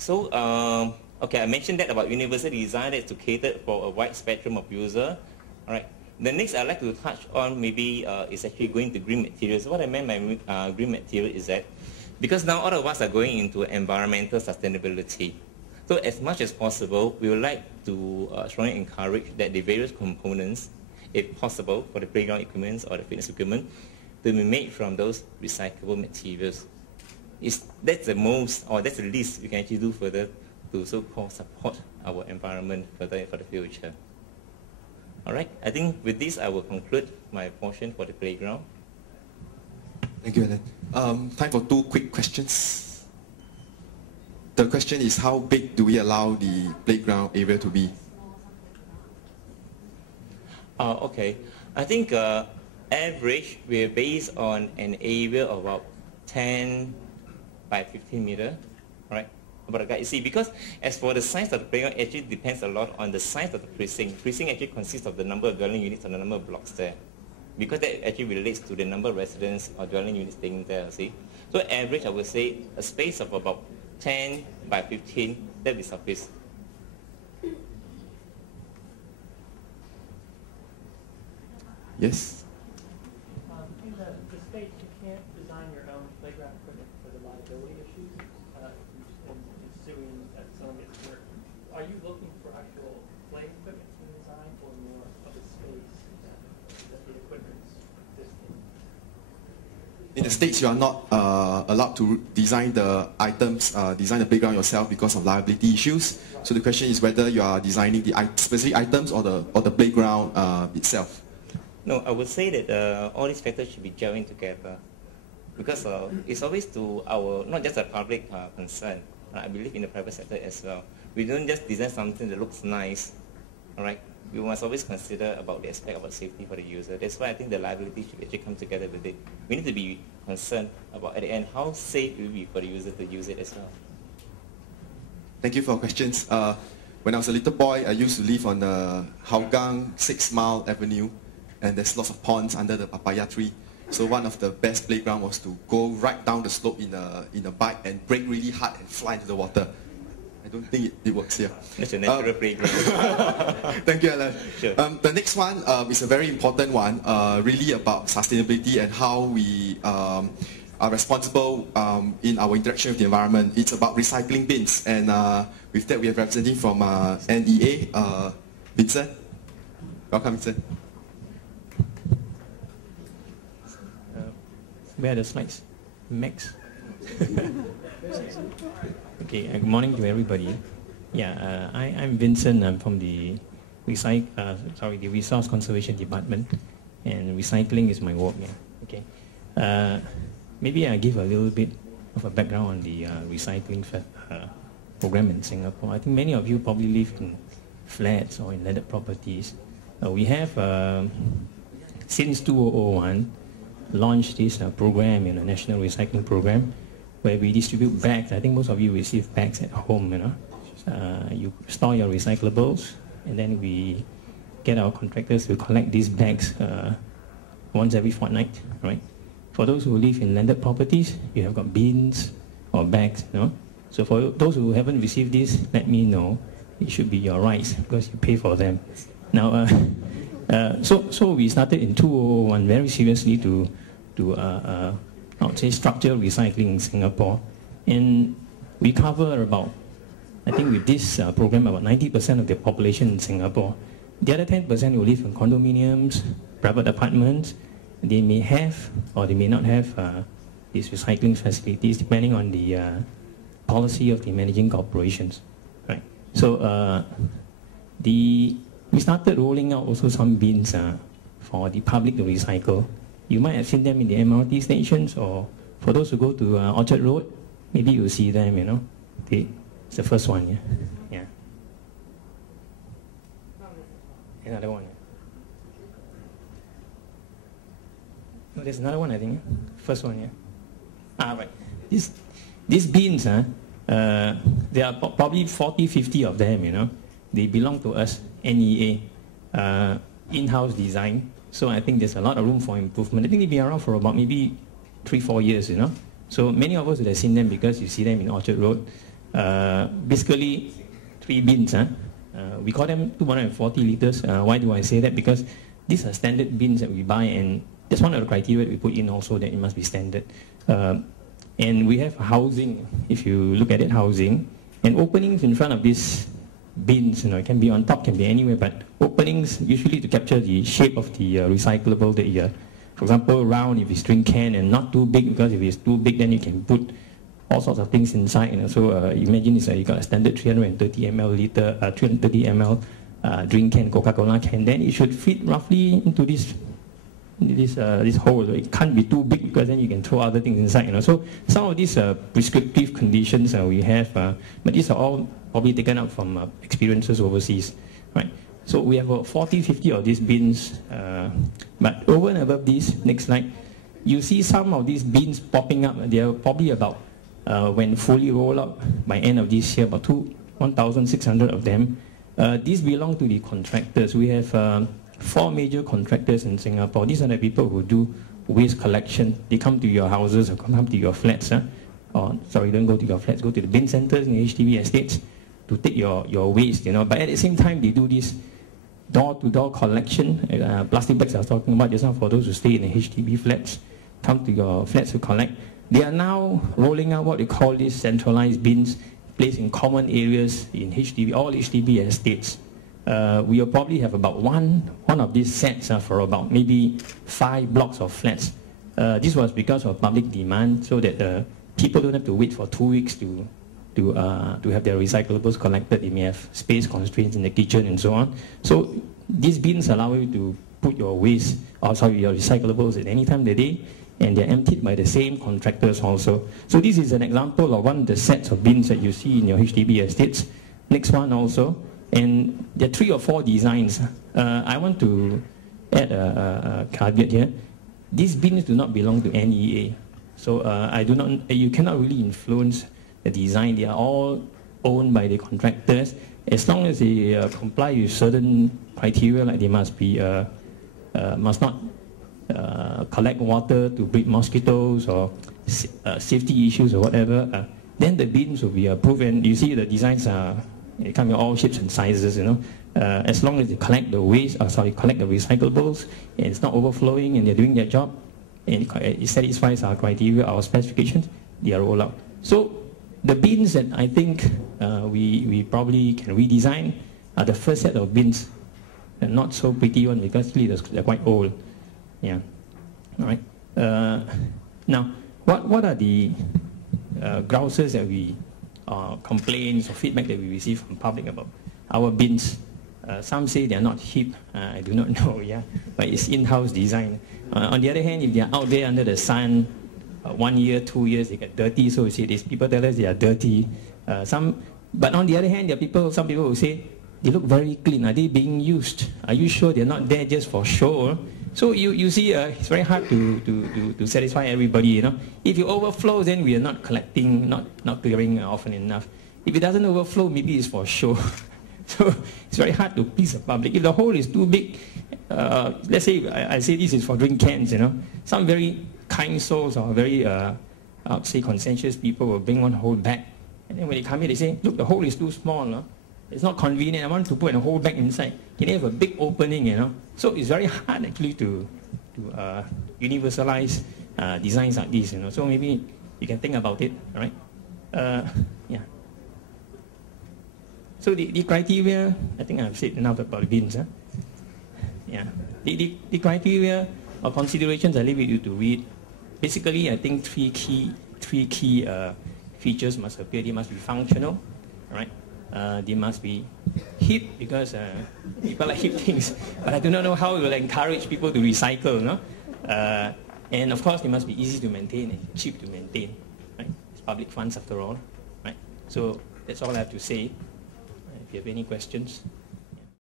So, okay, I mentioned that about universal design that's to cater for a wide spectrum of user. All right. The next I'd like to touch on maybe is actually going to green materials. What I meant by green material is that because now all of us are going into environmental sustainability. So as much as possible, we would like to strongly encourage that the various components, if possible, for the playground equipment or the fitness equipment, to be made from those recyclable materials. That's the most, or that's the least we can actually do further to so-called support our environment further for the future. All right, I think with this I will conclude my portion for the playground. Thank you, Alan. Time for 2 quick questions. The question is, how big do we allow the playground area to be? Okay, I think average we're based on an area of about 10 by 15 meter, right? About that. You see, because as for the size of the playground, it actually depends a lot on the size of the precinct. Precinct actually consists of the number of dwelling units and the number of blocks there, because that actually relates to the number of residents or dwelling units staying there. See, so average I would say a space of about 10 by 15 that will suffice. Yes. In the States, you can't design your own playground equipment for the liability issues and suing at some of its work. Are you looking for actual play equipment to design or more of a space that the equipment's existing? In the States, you are not allowed to design the items, design the playground yourself because of liability issues. So the question is whether you are designing the specific items or the playground itself. No, I would say that all these factors should be gelling together, because it's always to our, not just a public concern, I believe in the private sector as well. We don't just design something that looks nice, all right? We must always consider about the aspect about safety for the user. That's why I think the liability should actually come together with it. We need to be concerned about, at the end, how safe it will be for the user to use it as well. Thank you for your questions. When I was a little boy, I used to live on the Hougang 6 Mile Avenue, and there's lots of ponds under the papaya tree. So one of the best playground was to go right down the slope in a bike and brake really hard and fly into the water. I don't think it works here. It's a natural playground. Thank you, Alan. Sure. The next one is a very important one, really about sustainability and how we are responsible in our interaction with the environment. It's about recycling bins, and with that we have representing from NEA, Vincent. Welcome, Vincent. Where are the slides? Max? Okay, good morning to everybody. Yeah, I'm Vincent. I'm from the Resource Conservation Department, and recycling is my work. Yeah. Okay. Maybe I give a little bit of a background on the recycling program in Singapore. I think many of you probably live in flats or in landed properties. We have, since 2001, launched this program, national recycling program, where we distribute bags. I think most of you receive bags at home. You store your recyclables, and then we get our contractors to collect these bags once every fortnight, right? For those who live in landed properties, you have got bins or bags, So for those who haven't received this, let me know. It should be your rights because you pay for them. Now, so we started in 2001 very seriously to I would say structural recycling in Singapore, and we cover about, I think with this program, about 90% of the population in Singapore. The other 10% who live in condominiums, private apartments, they may have or they may not have these recycling facilities depending on the policy of the managing corporations, right? So we started rolling out also some bins for the public to recycle. You might have seen them in the MRT stations, or for those who go to Orchard Road, maybe you'll see them, It's the first one, yeah. Another one. No, there's another one, I think. First one, yeah. Right. These bins, there are probably 40, 50 of them, They belong to us, NEA, in-house design. So I think there's a lot of room for improvement. I think they'll be around for about maybe 3-4 years, So many of us would have seen them because you see them in Orchard Road. Basically 3 bins. We call them 240 liters. Why do I say that? Because these are standard bins that we buy, and that's one of the criteria that we put in also, that it must be standard. And we have housing, if you look at it, housing, and openings in front of these bins, it can be on top, can be anywhere, but openings usually to capture the shape of the recyclable that you, for example, round if it's drink can, and not too big, because if it's too big then you can put all sorts of things inside. So imagine you got a standard 330 ml liter, 330 ml drink can, Coca-Cola can, then it should fit roughly into this hole. It can't be too big, because then you can throw other things inside. So some of these prescriptive conditions we have, but these are all probably taken up from experiences overseas, right? So we have 40, 50 of these bins, but over and above this, next slide, you see some of these bins popping up. They are probably about, when fully rolled out by end of this year, about 1,600 of them. These belong to the contractors. We have 4 major contractors in Singapore. These are the people who do waste collection. They come to your houses or come to your flats. Or, sorry, don't go to your flats, go to the bin centers in the HDB estates to take your waste. But at the same time, they do this door-to-door collection. Plastic bags I was talking about just now, for those who stay in the HDB flats, come to your flats to collect. They are now rolling out what they call these centralized bins, placed in common areas in HDB, all HDB estates. We will probably have about one of these sets for about maybe 5 blocks of flats. This was because of public demand, so that people don't have to wait for 2 weeks to have their recyclables collected. They may have space constraints in the kitchen and so on. So these bins allow you to put your waste, your recyclables at any time of the day, and they're emptied by the same contractors also. So this is an example of one of the sets of bins that you see in your HDB estates. Next one also. And there are 3 or 4 designs. I want to add a caveat here. These bins do not belong to NEA. So you cannot really influence the design. They are all owned by the contractors. As long as they comply with certain criteria, like they must not collect water to breed mosquitoes or safety issues or whatever, then the bins will be approved. And you see the designs they come in all shapes and sizes, as long as they collect the waste, collect the recyclables, and it's not overflowing, and they're doing their job, and it satisfies our criteria, our specifications, they are rolled out. So the bins that I think we probably can redesign are the first set of bins, and not so pretty one, because they're quite old. Yeah. All right. Now, what are the grouses that we complaints or feedback that we receive from public about our bins? Some say they are not hip. I do not know, but it's in-house design. On the other hand, if they are out there under the sun, 1 year, 2 years, they get dirty. So we say these people tell us they are dirty. But on the other hand, some people will say they look very clean. Are they being used? Are you sure they're not there just for show? So you see, it's very hard to satisfy everybody. If it overflows, then we are not collecting, not clearing often enough. If it doesn't overflow, maybe it's for show. So it's very hard to please the public. If the hole is too big, let's say I say this is for drink cans. Some very kind souls or very, I would say, conscientious people will bring one hole back, and then when they come here, they say, "Look, the hole is too small. It's not convenient. I want to put a hole back inside. Can you have a big opening?" So it's very hard actually to universalize designs like this. So maybe you can think about it. All right. Yeah. So the criteria, I think I've said enough about bins. Yeah. The criteria or considerations, I leave it you to read. Basically, I think three key features must appear. They must be functional, right? They must be hip, because people like hip things, but I do not know how it will encourage people to recycle. And of course, they must be easy to maintain and cheap to maintain. Right? It's public funds after all. Right? So that's all I have to say. If you have any questions.